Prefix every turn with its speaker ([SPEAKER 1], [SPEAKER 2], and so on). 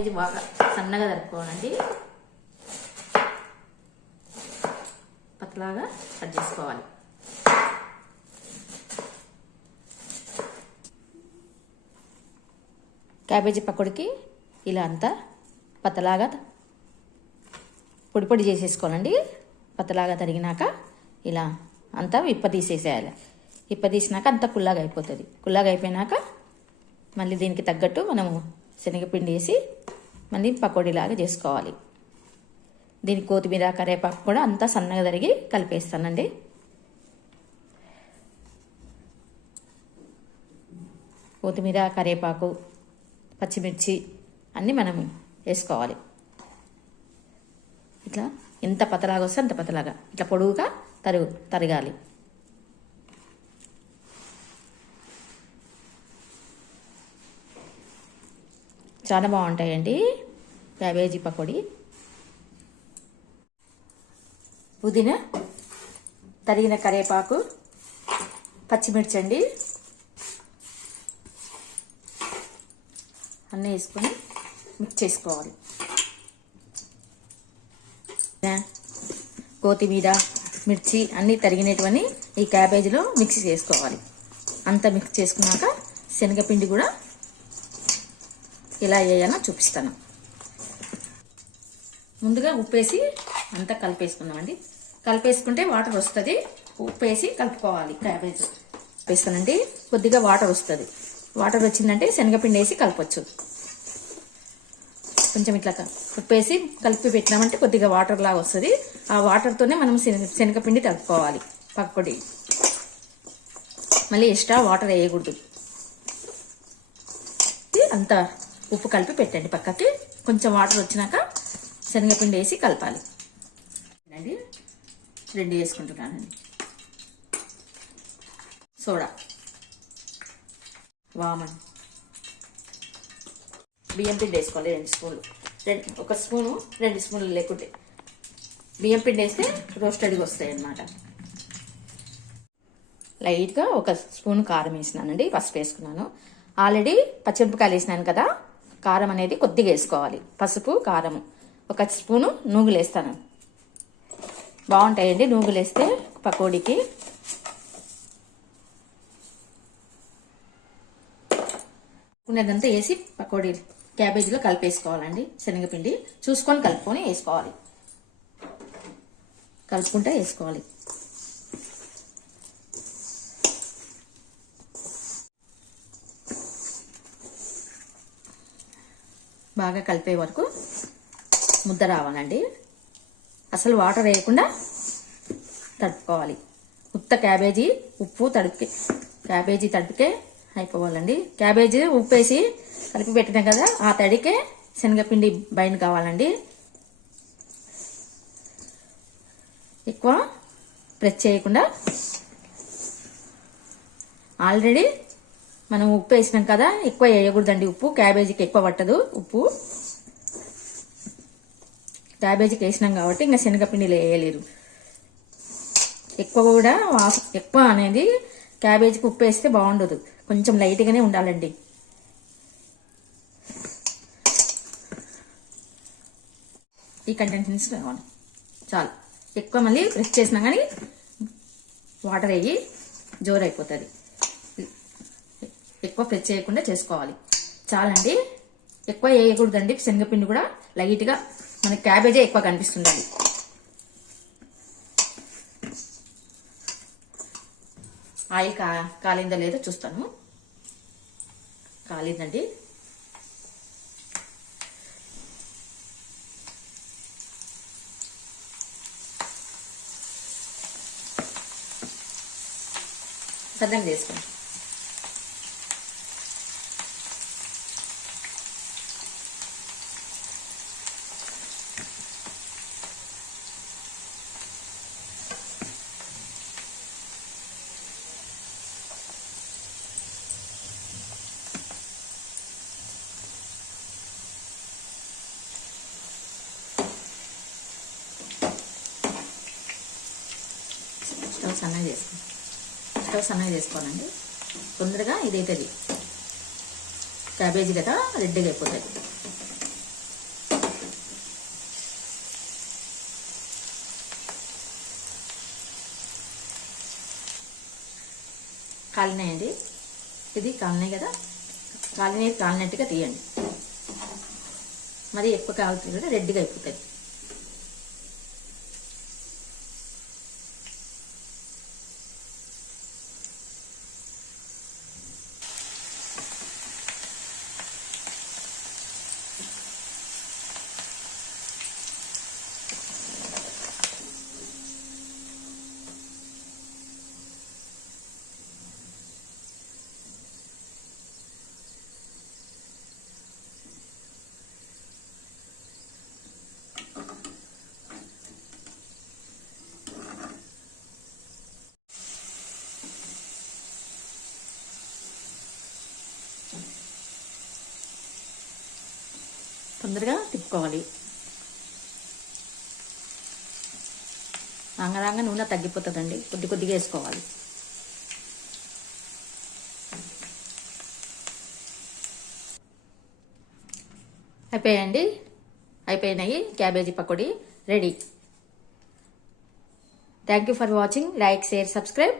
[SPEAKER 1] ఇది బాగా సన్నగా తరుపుకోవాలండి పతలాగా కట్ చేసుకోవాలి. క్యాబేజీ పకోడికి ఇలా అంతా పతలాగా పొడి పొడి చేసేసుకోవాలండి. పతలాగా తరిగినాక ఇలా అంతా ఇప్ప తీసేసేయాలి. ఇప్ప తీసినాక అంతా కుల్లాగా అయిపోతుంది. కుల్లాగా అయిపోయినాక మళ్ళీ దీనికి తగ్గట్టు మనము శనగపిండి వేసి మళ్ళీ పకోడీలాగా చేసుకోవాలి. దీనికి కొత్తిమీర కరివేపాకు కూడా అంతా సన్నగా తరిగి కలిపేస్తానండి. కొత్తిమీర కరేపాకు పచ్చిమిర్చి అన్నీ మనం వేసుకోవాలి. ఇట్లా ఎంత పతలాగా వస్తే అంత పతలాగా ఇట్లా పొడుగుగా తరుగు తరగాలి. చాలా బాగుంటాయండి. క్యాబేజీ పకోడీ. పుదీనా తరిగిన కరివేపాకు పచ్చిమిర్చి అండి అన్నీ వేసుకొని మిక్స్ చేసుకోవాలి. కొత్తిమీర మిర్చి అన్నీ తరిగినటువంటి ఈ క్యాబేజీలో మిక్స్ చేసుకోవాలి. అంతా మిక్స్ చేసుకున్నాక శనగపిండి కూడా ఎలా వేయాలో చూపిస్తాను. ముందుగా ఉప్పేసి అంతా కలిపేసుకున్నామండి కలిపేసుకుంటే వాటర్ వస్తుంది. ఉప్పేసి కలుపుకోవాలి. క్యాబేజ్ వేస్తానండి కొద్దిగా వాటర్ వస్తుంది. వాటర్ వచ్చిందంటే శనగపిండి వేసి కలపచ్చు. కొంచెం ఇట్లా ఉప్పేసి కలిపి పెట్టినామంటే కొద్దిగా వాటర్ లాగా వస్తుంది. ఆ వాటర్తోనే మనం శనగపిండి కలుపుకోవాలి పక్కడి. మళ్ళీ ఎక్స్ట్రా వాటర్ వేయకూడదు. అంతా ఉప్పు కలిపి పెట్టండి పక్కకి. కొంచెం వాటర్ వచ్చినాక శనగపిండి వేసి కలపాలి. అండి రెండు వేసుకుంటున్నానండి. సోడా. వామన్. బియ్యం పిండి వేసుకోవాలి రెండు స్పూన్లు. రెండు ఒక స్పూను రెండు స్పూన్లు లేకుంటే. బియ్యం పిండి వేస్తే రోస్టెడ్గా వస్తాయి అన్నమాట లైట్గా ఒక స్పూన్ కారం వేసినానండి పసుపు వేసుకున్నాను. ఆల్రెడీ పచ్చిమిరపకాయలు వేసినాను కదా కారం అనేది కొద్దిగా వేసుకోవాలి. పసుపు కారం ఒక స్పూను నూగులు వేస్తాను. బాగుంటాయండి నూగులు వేస్తే పకోడీకి. ఉన్నదంతా వేసి పకోడీ క్యాబేజీలో కలిపేసుకోవాలండి. శనగపిండి చూసుకొని కలుపుకొని వేసుకోవాలి. కలుపుకుంటే వేసుకోవాలి. బాగా కలిపే వరకు ముద్ద రావాలండి. అసలు వాటర్ వేయకుండా తడుపుకోవాలి. ఉత్త క్యాబేజీ ఉప్పు తడిపి క్యాబేజీ తడిపికే అయిపోవాలండి. క్యాబేజీ ఉప్పు వేసి కలిపి పెట్టినాం కదా ఆ తడికే శనగపిండి బైండ్ కావాలండి. ఎక్కువ ప్రెస్ చేయకుండా ఆల్రెడీ మనం ఉప్పు వేసినాం కదా ఎక్కువ వేయకూడదండి ఉప్పు. క్యాబేజీకి ఎక్కువ పట్టదు ఉప్పు. క్యాబేజీకి వేసినాం కాబట్టి ఇంకా శనగపిండిలో వేయలేరు ఎక్కువ కూడా ఎక్కువ అనేది క్యాబేజీకి ఉప్పు వేస్తే బాగుండదు. కొంచెం లైట్గానే ఉండాలండి. ఈ కంటెంట్ కావాలి చాలు. ఎక్కువ మళ్ళీ ప్రెస్ చేసినా కానీ వాటర్ వేయి జోరు అయిపోతుంది ఎక్కువ ప్రెస్ చేయకుండా చేసుకోవాలి. చాలండి. ఎక్కువ వేయకూడదండి. శనగపిండి కూడా లైట్గా మన క్యాబేజే ఎక్కువ కనిపిస్తుందండి. ఆయిల్ కా కాలిందో లేదో చూస్తాను. కాలిందండి. సద్దం చేసుకోండి. స్టవ్ సన్నగా చేసుకోండి స్టవ్ సన్నగా చేసుకోవాలండి తొందరగా ఇదైతుంది. క్యాబేజీ కదా రెడ్డిగా అయిపోతుంది కాలినాయండి. ఇది కాలినాయి కదా. కాలినాయి కాలినట్టుగా తీయండి. మరి ఎక్కువ కాలుతుంది కూడా రెడ్డిగా అయిపోతుంది తొందరగా తిప్పుకోవాలి. రాంగ నూనె తగ్గిపోతుందండి. కొద్ది కొద్దిగా వేసుకోవాలి. అయిపోయాయండి? అయిపోయినాయి. Cabbage pakodi ready. Thank you for watching like share subscribe